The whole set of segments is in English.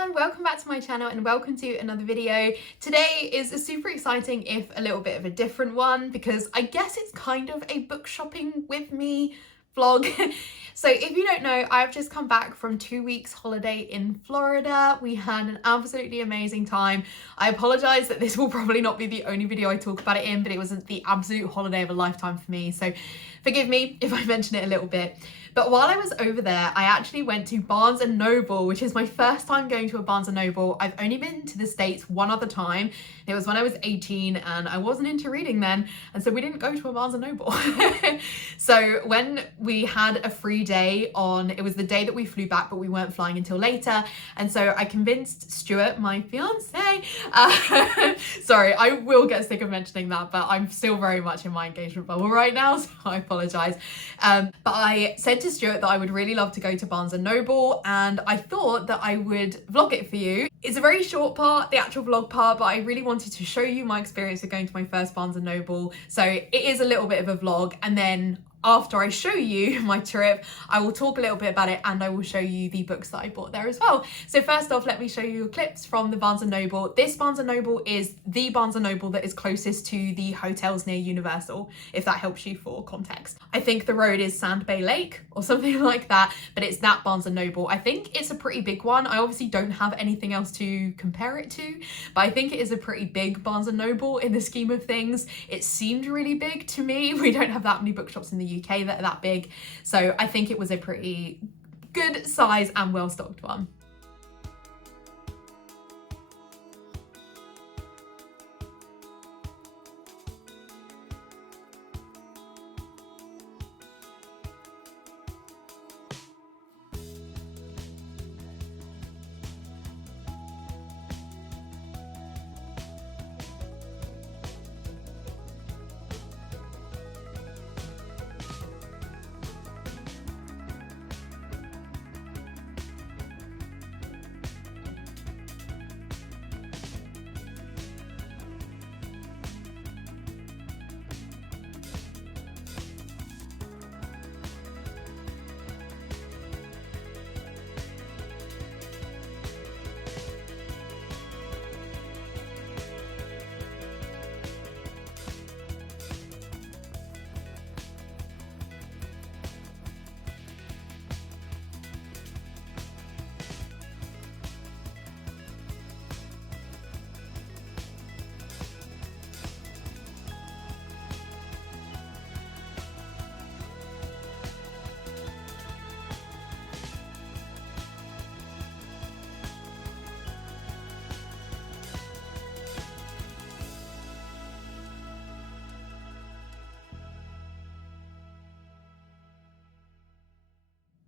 everyone, welcome back to my channel and welcome to another video. Today is a super exciting, if a little bit of a different one, because I guess it's kind of a book shopping with me vlog. So if you don't know, I've just come back from 2 weeks holiday in Florida. We had an absolutely amazing time. I apologize that this will probably not be the only video I talk about it in, but it was the absolute holiday of a lifetime for me. So forgive me if I mention it a little bit. But while I was over there, I actually went to Barnes & Noble, which is my first time going to a Barnes & Noble. I've only been to the States one other time. It was when I was 18 and I wasn't into reading then. And so we didn't go to a Barnes & Noble. So when we had a free day on, it was the day that we flew back, but we weren't flying until later. And so I convinced Stuart, my fiance, sorry, I will get sick of mentioning that, but I'm still very much in my engagement bubble right now, so I apologize. But I said to Stuart that I would really love to go to Barnes & Noble, and I thought that I would vlog it for you. It's a very short part, the actual vlog part, but I really wanted to show you my experience of going to my first Barnes & Noble. So it is a little bit of a vlog, and then after I show you my trip, I will talk a little bit about it and I will show you the books that I bought there as well. So first off, let me show you clips from the Barnes & Noble. This Barnes & Noble is the Barnes & Noble that is closest to the hotels near Universal, if that helps you for context. I think the road is Sand Bay Lake or something like that, but it's that Barnes & Noble. I think it's a pretty big one. I obviously don't have anything else to compare it to, but I think it is a pretty big Barnes & Noble in the scheme of things. It seemed really big to me. We don't have that many bookshops in the UK that are that big, so I think it was a pretty good size and well-stocked one.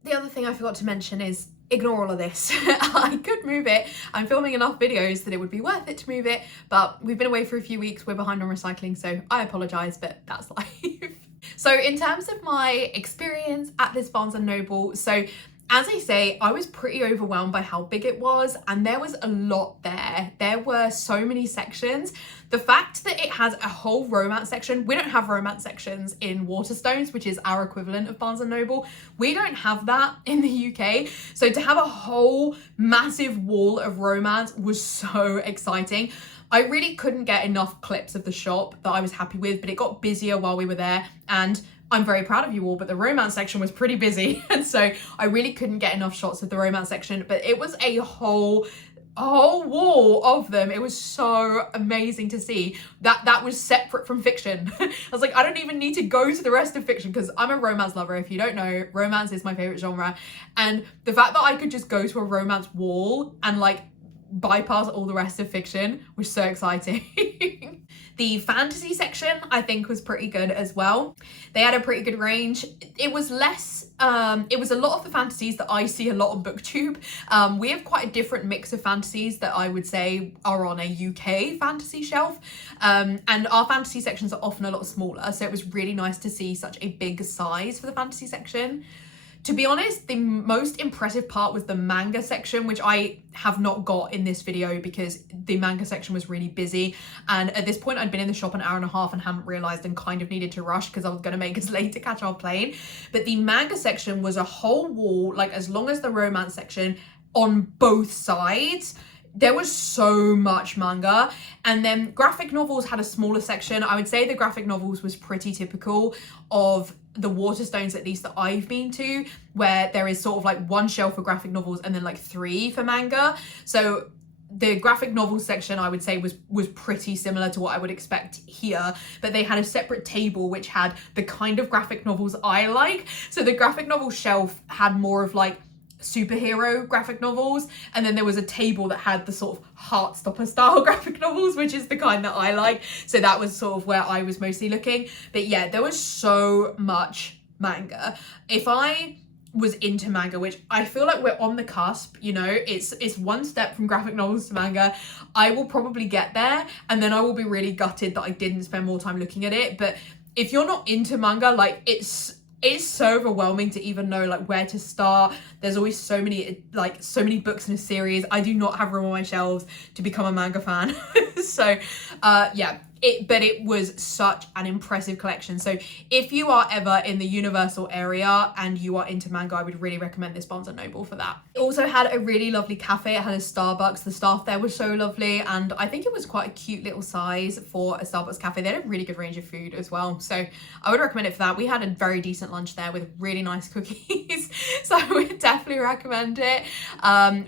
The other thing I forgot to mention is ignore all of this. I could move it. I'm filming enough videos that it would be worth it to move it, but we've been away for a few weeks. We're behind on recycling, so I apologize, but that's life. So in terms of my experience at this Barnes & Noble, so as I say, I was pretty overwhelmed by how big it was, and there was a lot there. There were so many sections. The fact that it has a whole romance section, we don't have romance sections in Waterstones, which is our equivalent of Barnes & Noble. We don't have that in the UK. So to have a whole massive wall of romance was so exciting. I really couldn't get enough clips of the shop that I was happy with, but it got busier while we were there, and I'm very proud of you all, but the romance section was pretty busy. And so I really couldn't get enough shots of the romance section, but it was a whole wall of them. It was so amazing to see that was separate from fiction. I was like, I don't even need to go to the rest of fiction because I'm a romance lover. If you don't know, romance is my favorite genre. And the fact that I could just go to a romance wall and like bypass all the rest of fiction was so exciting. The fantasy section I think was pretty good as well. They had a pretty good range. It was less, it was a lot of the fantasies that I see a lot on BookTube. We have quite a different mix of fantasies that I would say are on a UK fantasy shelf. And our fantasy sections are often a lot smaller. So it was really nice to see such a big size for the fantasy section. To be honest, the most impressive part was the manga section, which I have not got in this video because the manga section was really busy. And at this point, I'd been in the shop an hour and a half and hadn't realized and kind of needed to rush because I was going to make us late to catch our plane. But the manga section was a whole wall, like as long as the romance section, on both sides. There was so much manga. And then graphic novels had a smaller section. I would say the graphic novels was pretty typical of the Waterstones, at least that I've been to, where there is sort of like one shelf for graphic novels and then like 3 for manga. So the graphic novel section, I would say, was pretty similar to what I would expect here, but they had a separate table which had the kind of graphic novels I like. So the graphic novel shelf had more of like superhero graphic novels, and then there was a table that had the sort of Heartstopper style graphic novels, which is the kind that I like. So that was sort of where I was mostly looking. But yeah, there was so much manga. If I was into manga, which I feel like we're on the cusp, you know, it's one step from graphic novels to manga, I will probably get there, and then I will be really gutted that I didn't spend more time looking at it. But if you're not into manga, like it's so overwhelming to even know like where to start. There's always so many books in a series. I do not have room on my shelves to become a manga fan. So yeah, it was such an impressive collection. So if you are ever in the Universal area and you are into manga, I would really recommend this Barnes & Noble for that. It also had a really lovely cafe. It had a Starbucks. The staff there was so lovely, and I think it was quite a cute little size for a Starbucks cafe. They had a really good range of food as well, so I would recommend it for that. We had a very decent lunch there with really nice cookies, so I would definitely recommend it.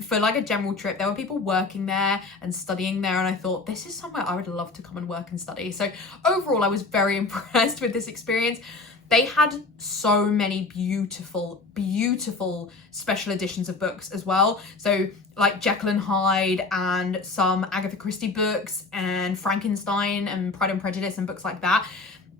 For like a general trip, there were people working there and studying there, and I thought, this is somewhere I would love to come and work and study. So overall, I was very impressed with this experience. They had so many beautiful special editions of books as well. So like Jekyll and Hyde and some Agatha Christie books and Frankenstein and Pride and Prejudice and books like that.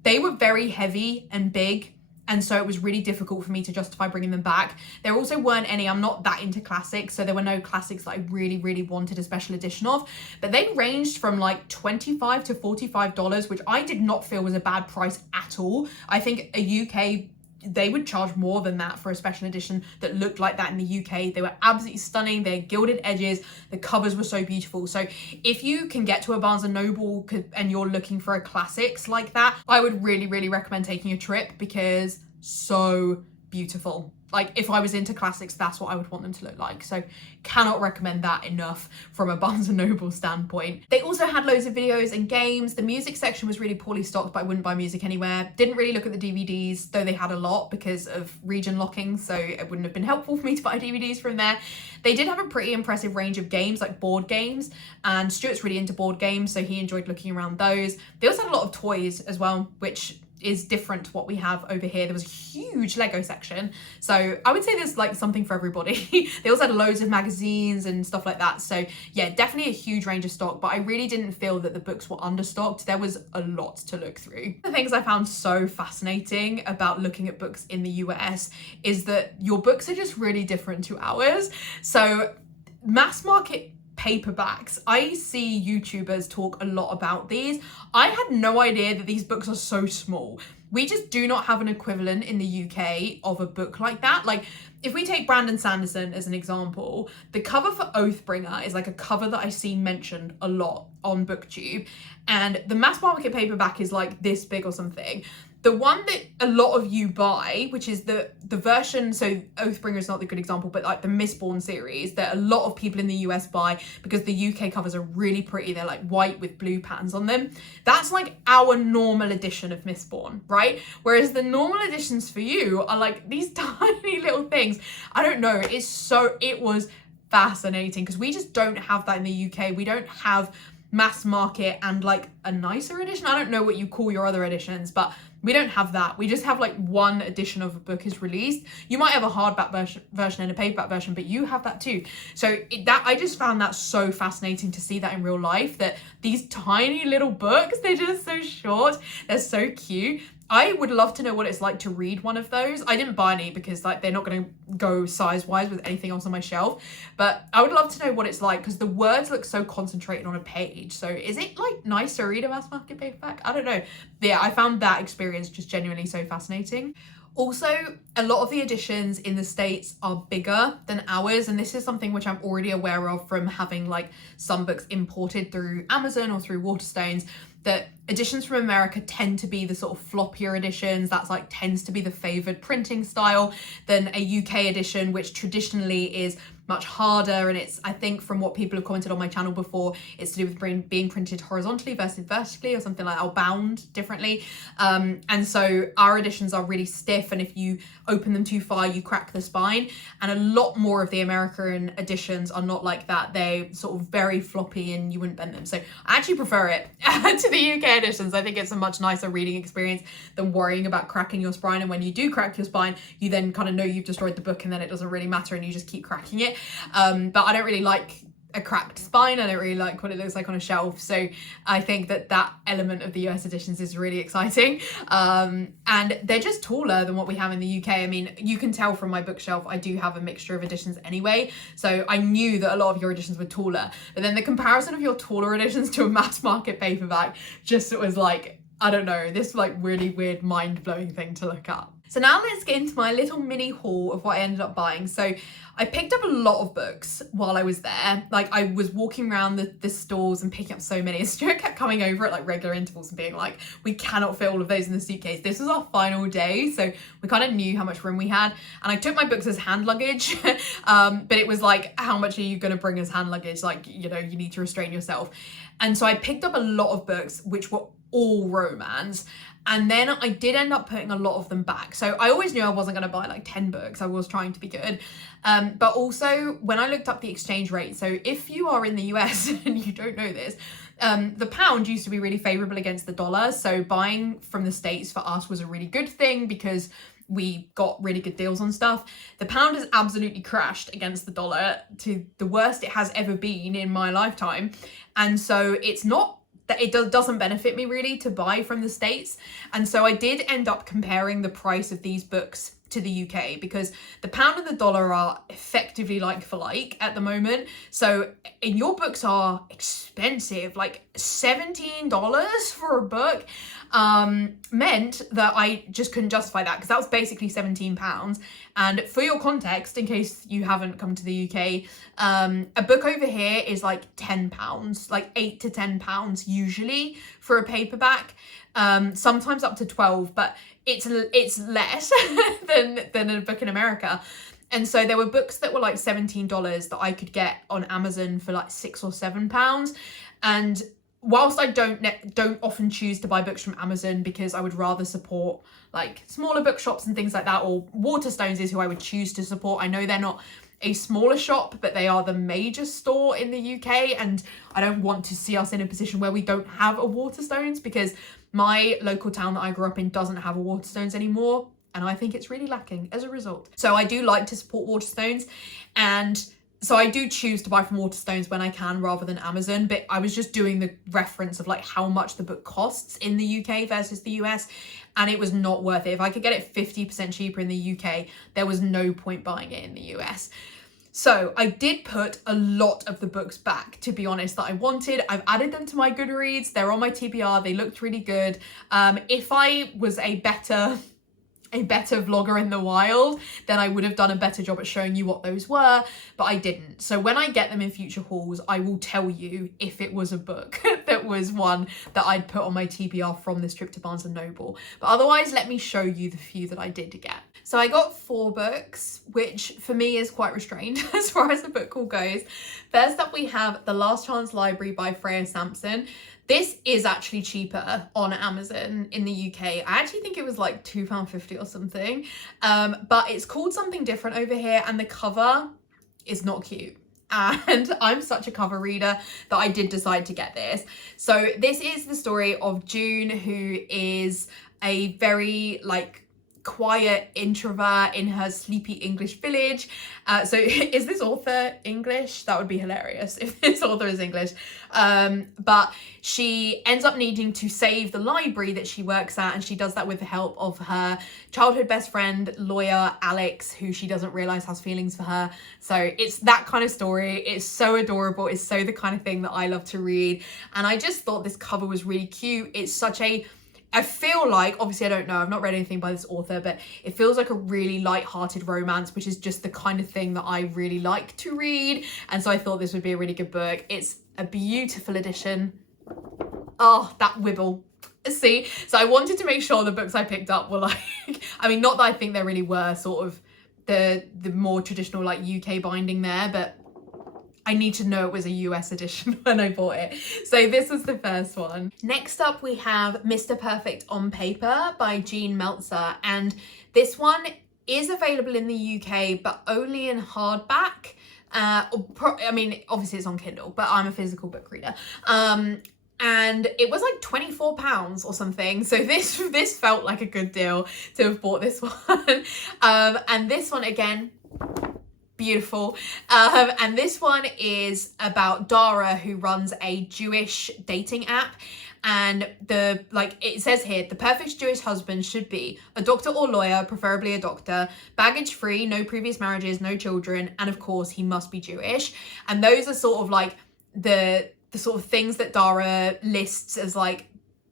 They were very heavy and big, and so it was really difficult for me to justify bringing them back. There also weren't any, I'm not that into classics, so there were no classics that I really wanted a special edition of, but they ranged from like $25 to $45, which I did not feel was a bad price at all. I think a UK, they would charge more than that for a special edition that looked like that in the UK. They were absolutely stunning. They had gilded edges. The covers were so beautiful. So if you can get to a Barnes & Noble and you're looking for a classics like that, I would really recommend taking a trip, because so beautiful. Like if I was into classics, that's what I would want them to look like. So cannot recommend that enough from a Barnes & Noble standpoint. They also had loads of videos and games. The music section was really poorly stocked, but I wouldn't buy music anywhere. Didn't really look at the DVDs, though they had a lot because of region locking, so it wouldn't have been helpful for me to buy DVDs from there. They did have a pretty impressive range of games, like board games, and Stuart's really into board games, so he enjoyed looking around those. They also had a lot of toys as well, which is different to what we have over here. There was a huge Lego section, so I would say there's like something for everybody. They also had loads of magazines and stuff like that, so yeah, definitely a huge range of stock, but I really didn't feel that the books were understocked. There was a lot to look through. The things I found so fascinating about looking at books in the US is that your books are just really different to ours. So mass market paperbacks, I see YouTubers talk a lot about these. I had no idea that these books are so small. We just do not have an equivalent in the UK of a book like that. Like if we take Brandon Sanderson as an example, the cover for Oathbringer is like a cover that I see mentioned a lot on BookTube, and the mass market paperback is like this big or something. The one that a lot of you buy, which is the version, so Oathbringer is not the good example, but like the Mistborn series that a lot of people in the US buy because the UK covers are really pretty. They're like white with blue patterns on them. That's like our normal edition of Mistborn, right? Whereas the normal editions for you are like these tiny little things. I don't know, it was fascinating because we just don't have that in the UK. We don't have mass market and like a nicer edition. I don't know what you call your other editions, but we don't have that. We just have like one edition of a book is released. You might have a hardback version and a paperback version, but you have that too. So I just found that so fascinating to see that in real life, that these tiny little books, they're just so short, they're so cute. I would love to know what it's like to read one of those. I didn't buy any because like they're not going to go size-wise with anything else on my shelf, but I would love to know what it's like because the words look so concentrated on a page. So is it like nice to read a mass market paperback? I don't know. But yeah, I found that experience just genuinely so fascinating. Also, a lot of the editions in the States are bigger than ours, and this is something which I'm already aware of from having like some books imported through Amazon or through Waterstones. that editions from America tend to be the sort of floppier editions. That's like tends to be the favoured printing style than a UK edition, which traditionally is much harder. And it's, I think from what people have commented on my channel before, it's to do with being printed horizontally versus vertically or something like that, or bound differently. And so our editions are really stiff, and if you open them too far, you crack the spine. And a lot more of the American editions are not like that. They're sort of very floppy and you wouldn't bend them. So I actually prefer it to the UK editions. I think it's a much nicer reading experience than worrying about cracking your spine. And when you do crack your spine, you then kind of know you've destroyed the book, and then it doesn't really matter and you just keep cracking it. But I don't really like a cracked spine. I don't really like what it looks like on a shelf. So I think that that element of the US editions is really exciting. And they're just taller than what we have in the UK. I mean, you can tell from my bookshelf, I do have a mixture of editions anyway. So I knew that a lot of your editions were taller, but then the comparison of your taller editions to a mass market paperback just was like, I don't know, this like really weird mind-blowing thing to look up. So now let's get into my little mini haul of what I ended up buying. So I picked up a lot of books while I was there. Like I was walking around the stalls and picking up so many. And Stuart kept coming over at like regular intervals and being like, we cannot fit all of those in the suitcase. This was our final day, so we kind of knew how much room we had. And I took my books as hand luggage, but it was like, how much are you going to bring as hand luggage? Like, you know, you need to restrain yourself. And so I picked up a lot of books, which were all romance. And then I did end up putting a lot of them back. So I always knew I wasn't going to buy like 10 books. I was trying to be good. But also when I looked up the exchange rate, so if you are in the US and you don't know this, the pound used to be really favorable against the dollar. So buying from the States for us was a really good thing because we got really good deals on stuff. The pound has absolutely crashed against the dollar to the worst it has ever been in my lifetime. And so it's not that it doesn't benefit me really to buy from the States. And so I did end up comparing the price of these books to the UK because the pound and the dollar are effectively like for like at the moment. So and your books are expensive, like $17 for a book meant that I just couldn't justify that because that was basically £17. And for your context, in case you haven't come to the UK, a book over here is like £10, like £8 to £10 usually for a paperback, sometimes up to 12, but it's less than a book in America. And so there were books that were like $17 that I could get on Amazon for like £6 or £7. And whilst I don't often choose to buy books from Amazon because I would rather support like smaller bookshops and things like that, or Waterstones is who I would choose to support. I know they're not a smaller shop, but they are the major store in the UK, and I don't want to see us in a position where we don't have a Waterstones because my local town that I grew up in doesn't have a Waterstones anymore, and I think it's really lacking as a result. So I do like to support Waterstones, and so I do choose to buy from Waterstones when I can rather than Amazon, but I was just doing the reference of like how much the book costs in the UK versus the US, and it was not worth it. If I could get it 50% cheaper in the UK, there was no point buying it in the US. So I did put a lot of the books back, to be honest, that I wanted. I've added them to my Goodreads. They're on my TBR. They looked really good. If I was a better vlogger in the wild, then I would have done a better job at showing you what those were, but I didn't. So when I get them in future hauls, I will tell you if it was a book that was one that I'd put on my TBR from this trip to Barnes & Noble. But otherwise, let me show you the few that I did get. So I got 4 books, which for me is quite restrained as far as the book haul goes. First up, we have The Last Chance Library by Freya Sampson. This is actually cheaper on Amazon in the UK. I actually think it was like £2.50 or something, but it's called something different over here, and the cover is not cute. And I'm such a cover reader that I did decide to get this. So this is the story of June, who is a very like quiet introvert in her sleepy English village. So is this author English? That would be hilarious if this author is English. But she ends up needing to save the library that she works at, and she does that with the help of her childhood best friend, lawyer Alex, who she doesn't realise has feelings for her. So it's that kind of story. It's so adorable. It's so the kind of thing that I love to read. And I just thought this cover was really cute. It's such a I feel like, obviously I don't know, I've not read anything by this author, but it feels like a really light-hearted romance, which is just the kind of thing that I really like to read. And so I thought this would be a really good book. It's a beautiful edition. Oh, that wibble. See, so I wanted to make sure the books I picked up were like, I mean, not that I think there really were sort of the more traditional like UK binding there, but I need to know it was a US edition when I bought it. So this was the first one. Next up we have Mr. Perfect on Paper by Jean Meltzer, and this one is available in the UK but only in hardback. I mean, obviously it's on Kindle, but I'm a physical book reader. And it was like £24 or something. So this felt like a good deal to have bought this one. And this one again, beautiful. And this one is about Dara, who runs a Jewish dating app. And it says here, the perfect Jewish husband should be a doctor or lawyer, preferably a doctor, baggage free, no previous marriages, no children, and of course he must be Jewish. And those are sort of like the sort of things that Dara lists as like,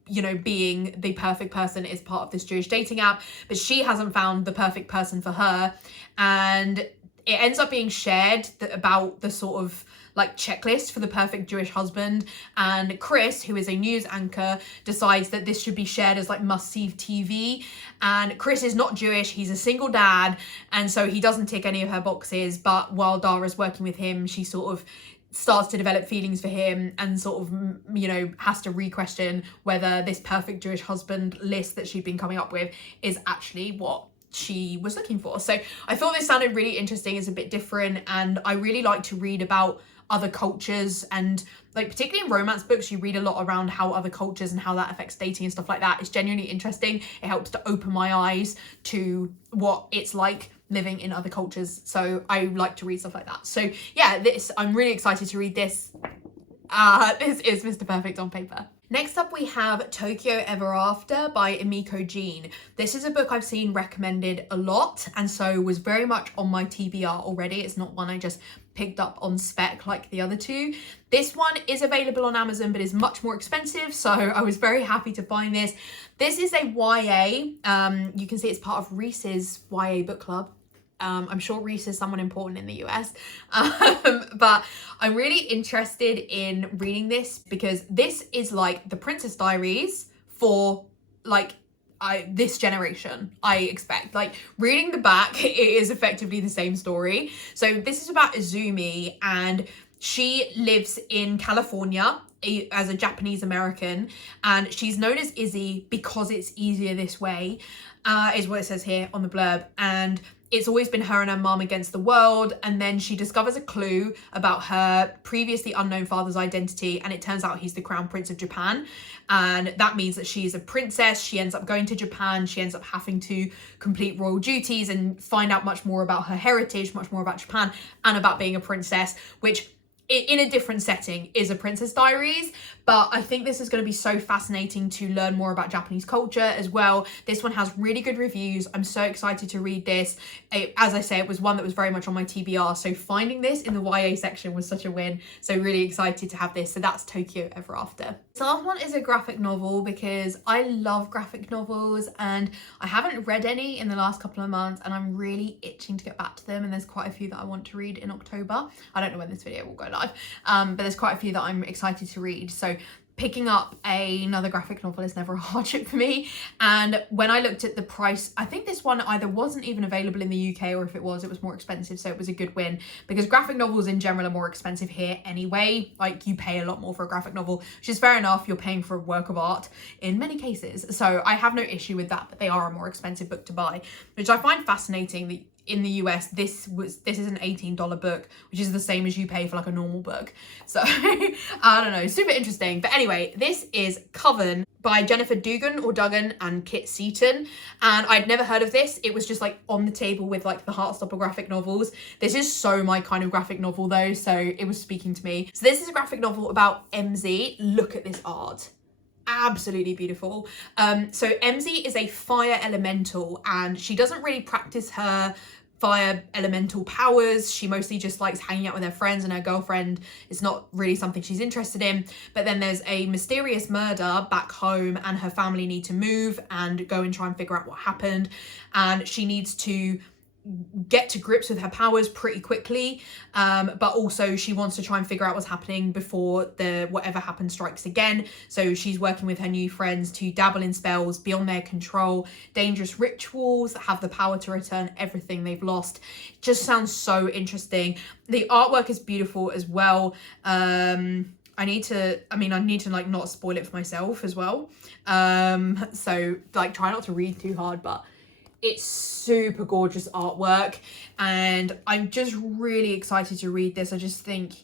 you know, being the perfect person is part of this Jewish dating app, but she hasn't found the perfect person for her. And it ends up being shared about the sort of like checklist for the perfect Jewish husband. And Chris, who is a news anchor, decides that this should be shared as like must-see TV. And Chris is not Jewish, he's a single dad, and so he doesn't tick any of her boxes. But while Dara's working with him, she sort of starts to develop feelings for him and sort of, you know, has to re-question whether this perfect Jewish husband list that she'd been coming up with is actually what she was looking for. So I thought this sounded really interesting. It's a bit different, and I really like to read about other cultures, and like particularly in romance books you read a lot around how other cultures and how that affects dating and stuff like that. It's genuinely interesting. It helps to open my eyes to what it's like living in other cultures, so I like to read stuff like that. So yeah, I'm really excited to read this. This is Mr. Perfect on Paper. Next up we have Tokyo Ever After by Emiko Jean. This is a book I've seen recommended a lot, and so was very much on my TBR already. It's not one I just picked up on spec like the other two. This one is available on Amazon but is much more expensive, so I was very happy to find this. This is a YA. You can see it's part of Reese's YA book club. I'm sure Reese is someone important in the US, but I'm really interested in reading this because this is like the Princess Diaries for like this generation, I expect. Like reading the back, it is effectively the same story. So this is about Izumi, and she lives in California as a Japanese American, and she's known as Izzy because it's easier this way, is what it says here on the blurb. And it's always been her and her mum against the world, and then she discovers a clue about her previously unknown father's identity, and it turns out he's the Crown Prince of Japan, and that means that she is a princess. She ends up going to Japan, she ends up having to complete royal duties and find out much more about her heritage, much more about Japan, and about being a princess, which in a different setting is a Princess Diaries. But I think this is going to be so fascinating to learn more about Japanese culture as well. This one has really good reviews. I'm so excited to read this. As I say, it was one that was very much on my TBR, so finding this in the YA section was such a win. So really excited to have this. So that's Tokyo Ever After. So last one is a graphic novel because I love graphic novels and I haven't read any in the last couple of months, and I'm really itching to get back to them, and there's quite a few that I want to read in October. I don't know when this video will go live, but there's quite a few that I'm excited to read. So picking up another graphic novel is never a hardship for me. And when I looked at the price, I think this one either wasn't even available in the UK, or if it was more expensive. So it was a good win, because graphic novels in general are more expensive here anyway. Like you pay a lot more for a graphic novel, which is fair enough. You're paying for a work of art in many cases. So I have no issue with that, but they are a more expensive book to buy, which I find fascinating that in the US, this is an $18 book, which is the same as you pay for like a normal book. So I don't know, super interesting. But anyway, this is Coven by Jennifer Dugan and Kit Seaton. And I'd never heard of this. It was just like on the table with like the Heartstopper graphic novels. This is so my kind of graphic novel though, so it was speaking to me. So this is a graphic novel about MZ. Look at this art. Absolutely beautiful. So MZ is a fire elemental, and she doesn't really practice her fire elemental powers. She mostly just likes hanging out with her friends, and her girlfriend is not really something she's interested in. But then there's a mysterious murder back home, and her family need to move and go and try and figure out what happened, and she needs to get to grips with her powers pretty quickly, but also she wants to try and figure out what's happening before the whatever happens strikes again. So she's working with her new friends to dabble in spells beyond their control, dangerous rituals that have the power to return everything they've lost. Just sounds so interesting. The artwork is beautiful as well. I need to like not spoil it for myself as well, so like try not to read too hard, but it's super gorgeous artwork, and I'm just really excited to read this. I just think,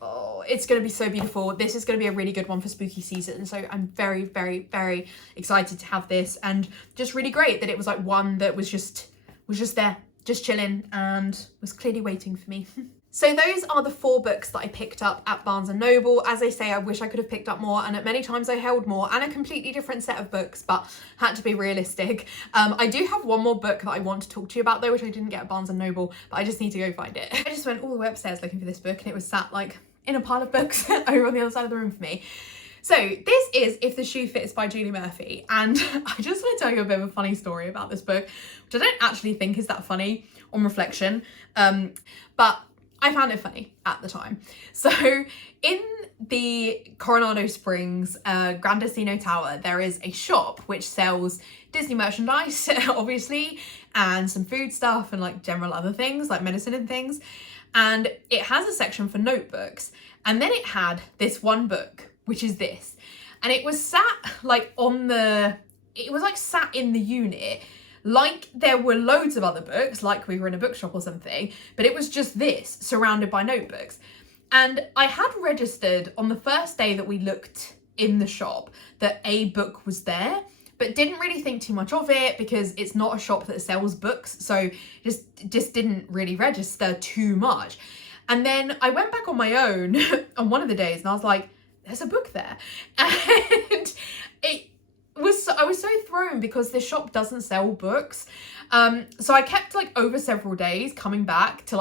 oh, it's going to be so beautiful. This is going to be a really good one for spooky season. So I'm very, very, very excited to have this, and just really great that it was like one that was just there, just chilling, and was clearly waiting for me. So those are the 4 books that I picked up at Barnes & Noble. As I say, I wish I could have picked up more, and at many times I held more and a completely different set of books, but had to be realistic. I do have one more book that I want to talk to you about though, which I didn't get at Barnes & Noble, but I just need to go find it. I just went all the way upstairs looking for this book, and it was sat like in a pile of books over on the other side of the room for me. So this is If the Shoe Fits by Julie Murphy, and I just want to tell you a bit of a funny story about this book, which I don't actually think is that funny on reflection, but I found it funny at the time. So in the Coronado Springs Grandisino Tower, there is a shop which sells Disney merchandise, obviously, and some food stuff and like general other things like medicine and things. And it has a section for notebooks. And then it had this one book, which is this. And it was sat like sat in the unit, like there were loads of other books, like we were in a bookshop or something, but it was just this, surrounded by notebooks. And I had registered on the first day that we looked in the shop that a book was there, but didn't really think too much of it because it's not a shop that sells books, so just didn't really register too much. And then I went back on my own on one of the days and I was like, there's a book there. And I was so thrown because this shop doesn't sell books. So I kept like over several days coming back to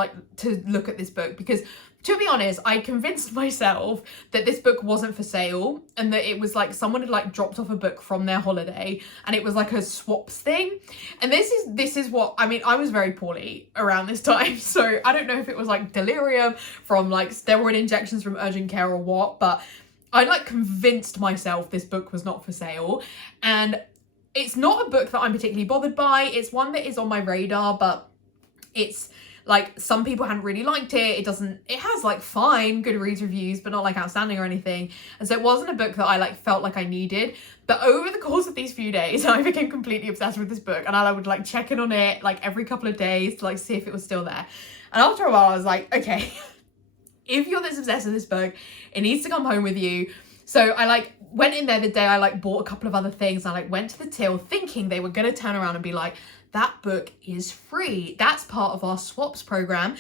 look at this book, because to be honest, I convinced myself that this book wasn't for sale and that it was like someone had like dropped off a book from their holiday and it was like a swaps thing. And this is what, I mean, I was very poorly around this time, so I don't know if it was like delirium from like steroid injections from urgent care or what, but I like convinced myself this book was not for sale. And it's not a book that I'm particularly bothered by. It's one that is on my radar, but it's like some people hadn't really liked it. It has like fine Goodreads reviews, but not like outstanding or anything. And so it wasn't a book that I like felt like I needed. But over the course of these few days, I became completely obsessed with this book, and I would like check in on it like every couple of days to like see if it was still there. And after a while I was like, okay, if you're this obsessed with this book, it needs to come home with you. So I like went in there the day I like bought a couple of other things. I like went to the till thinking they were going to turn around and be like, that book is free. That's part of our swaps program.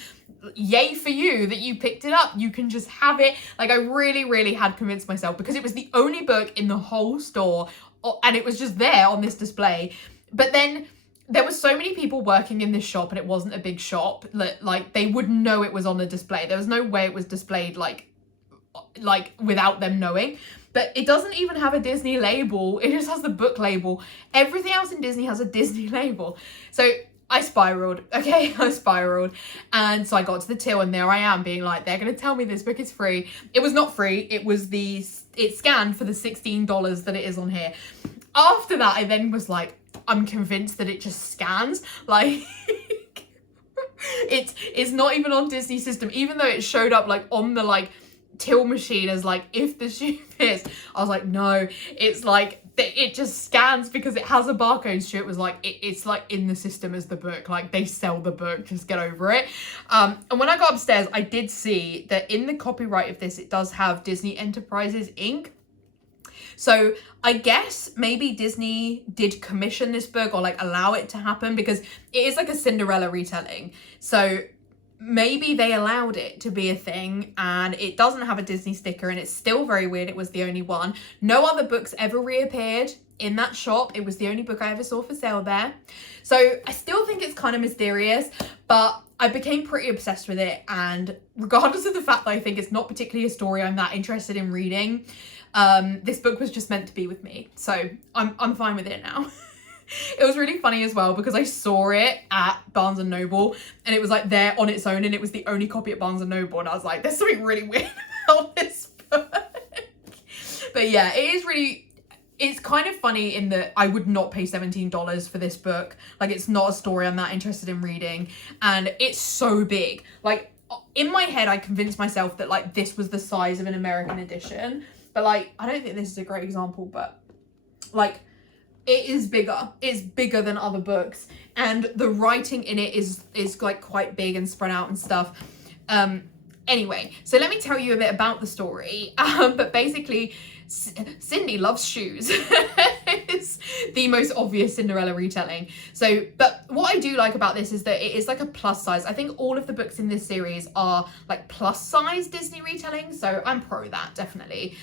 Yay for you that you picked it up. You can just have it. Like I really, really had convinced myself, because it was the only book in the whole store and it was just there on this display. But then there were so many people working in this shop, and it wasn't a big shop, like they would know it was on the display. There was no way it was displayed like without them knowing. But it doesn't even have a Disney label. It just has the book label. Everything else in Disney has a Disney label. So I spiraled, okay? I spiraled. And so I got to the till, and there I am being like, they're going to tell me this book is free. It was not free. It scanned for the $16 that it is on here. After that, I then was like, I'm convinced that it just scans. Like, it's not even on Disney system, even though it showed up like on the like till machine as like If the Shoe Fits. I was like, no, it's like it just scans because it has a barcode. So it was like it's like in the system as the book, like they sell the book, just get over it. And when I got upstairs, I did see that in the copyright of this, it does have Disney Enterprises Inc. So I guess maybe Disney did commission this book or like allow it to happen, because it is like a Cinderella retelling. So maybe they allowed it to be a thing, and it doesn't have a Disney sticker, and it's still very weird. It was the only one. No other books ever reappeared in that shop. It was the only book I ever saw for sale there. So I still think it's kind of mysterious, but I became pretty obsessed with it. And regardless of the fact that I think it's not particularly a story I'm that interested in reading, this book was just meant to be with me. So I'm fine with it now. It was really funny as well because I saw it at Barnes and Noble and it was like there on its own and it was the only copy at Barnes and Noble and I was like, there's something really weird about this book. But yeah, it's kind of funny in that I would not pay $17 for this book. Like, it's not a story I'm that interested in reading and it's so big. Like, in my head, I convinced myself that like this was the size of an American edition, but like, I don't think this is a great example, but like, it is bigger. It's bigger than other books. And the writing in it is like quite big and spread out and stuff. Anyway, so let me tell you a bit about the story. But basically, Cindy loves shoes. It's the most obvious Cinderella retelling. So, but what I do like about this is that it is like a plus size. I think all of the books in this series are like plus size Disney retelling. So I'm pro that, definitely.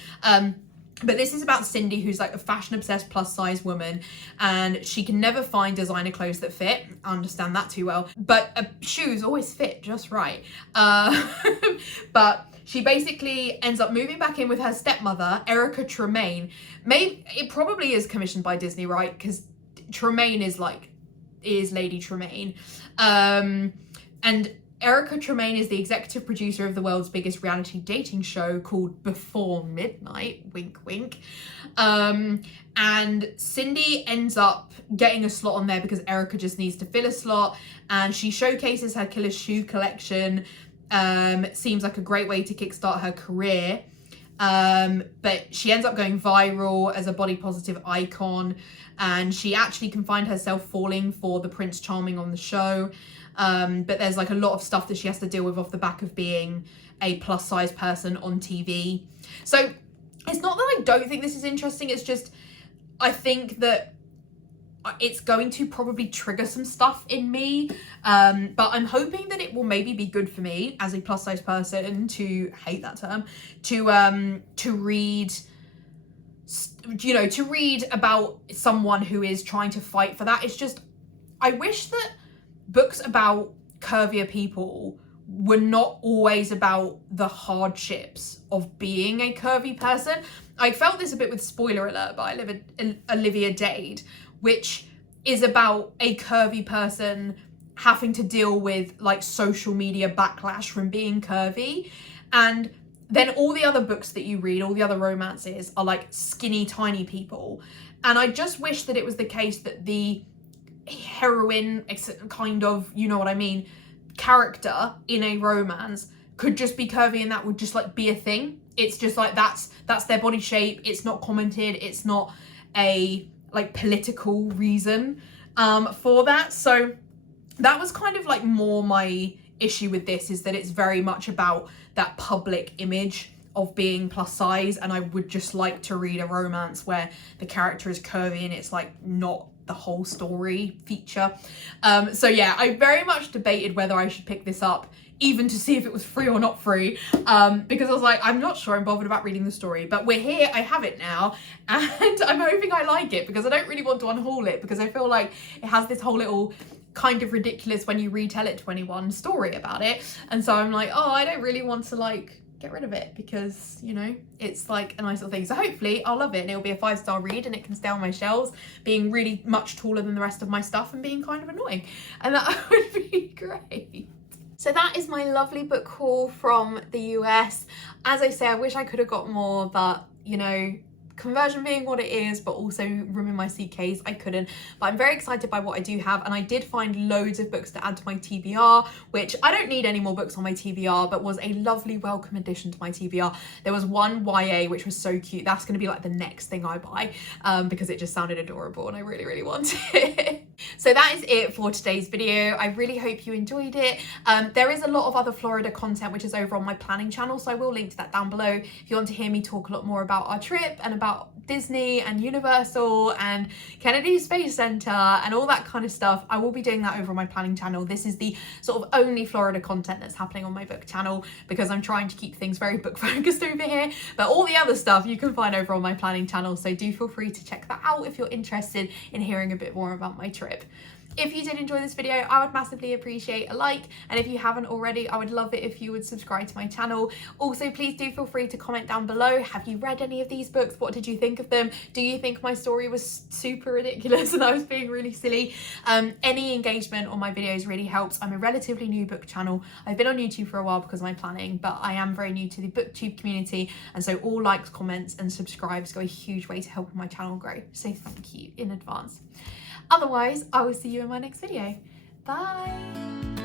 But this is about Cindy, who's like a fashion-obsessed plus-size woman, and she can never find designer clothes that fit. I understand that too well. But shoes always fit just right. But she basically ends up moving back in with her stepmother, Erica Tremaine. It probably is commissioned by Disney, right? Because Tremaine is Lady Tremaine. And Erica Tremaine is the executive producer of the world's biggest reality dating show called Before Midnight, wink wink. And Cindy ends up getting a slot on there because Erica just needs to fill a slot, and she showcases her killer shoe collection. Seems like a great way to kickstart her career. But she ends up going viral as a body positive icon, and she actually can find herself falling for the Prince Charming on the show. But there's like a lot of stuff that she has to deal with off the back of being a plus size person on TV. So it's not that I don't think this is interesting. It's just, I think that it's going to probably trigger some stuff in me. But I'm hoping that it will maybe be good for me as a plus size person to hate that term, to read, you know, to read about someone who is trying to fight for that. It's just, I wish that books about curvier people were not always about the hardships of being a curvy person. I felt this a bit with Spoiler Alert by Olivia Jade, which is about a curvy person having to deal with like social media backlash from being curvy. And then all the other books that you read, all the other romances are like skinny, tiny people. And I just wish that it was the case that the heroine kind of, you know what I mean, character in a romance could just be curvy and that would just like be a thing. It's just like that's their body shape. It's not commented. It's not a like political reason for that. So that was kind of like more my issue with this, is that it's very much about that public image of being plus size, and I would just like to read a romance where the character is curvy and it's like not the whole story feature. So yeah, I very much debated whether I should pick this up, even to see if it was free or not free, because I was like, I'm not sure I'm bothered about reading the story, but we're here, I have it now, and I'm hoping I like it, because I don't really want to unhaul it, because I feel like it has this whole little kind of ridiculous when you retell it to anyone story about it, and so I'm like, oh, I don't really want to like get rid of it, because, you know, it's like a nice little thing. So hopefully I'll love it and it'll be a 5-star read and it can stay on my shelves, being really much taller than the rest of my stuff and being kind of annoying, and that would be great. So that is my lovely book haul from the US. As I say, I wish I could have got more, but you know, conversion being what it is, but also room in my suitcase, I couldn't. But I'm very excited by what I do have, and I did find loads of books to add to my TBR, which I don't need any more books on my TBR, but was a lovely welcome addition to my TBR. There was one YA which was so cute. That's going to be like the next thing I buy, because it just sounded adorable and I really, really want it. So that is it for today's video. I really hope you enjoyed it. There is a lot of other Florida content which is over on my planning channel, so I will link to that down below if you want to hear me talk a lot more about our trip and about Disney and Universal and Kennedy Space Center and all that kind of stuff. I will be doing that over on my planning channel. This is the sort of only Florida content that's happening on my book channel, because I'm trying to keep things very book focused over here, but all the other stuff you can find over on my planning channel, so do feel free to check that out if you're interested in hearing a bit more about my trip. If you did enjoy this video, I would massively appreciate a like, and if you haven't already, I would love it if you would subscribe to my channel. Also, please do feel free to comment down below. Have you read any of these books? What did you think of them? Do you think my story was super ridiculous and I was being really silly? Any engagement on my videos really helps. I'm a relatively new book channel. I've been on YouTube for a while because of my planning, but I am very new to the booktube community, and so all likes, comments and subscribes go a huge way to helping my channel grow, so thank you in advance. Otherwise, I will see you in my next video. Bye!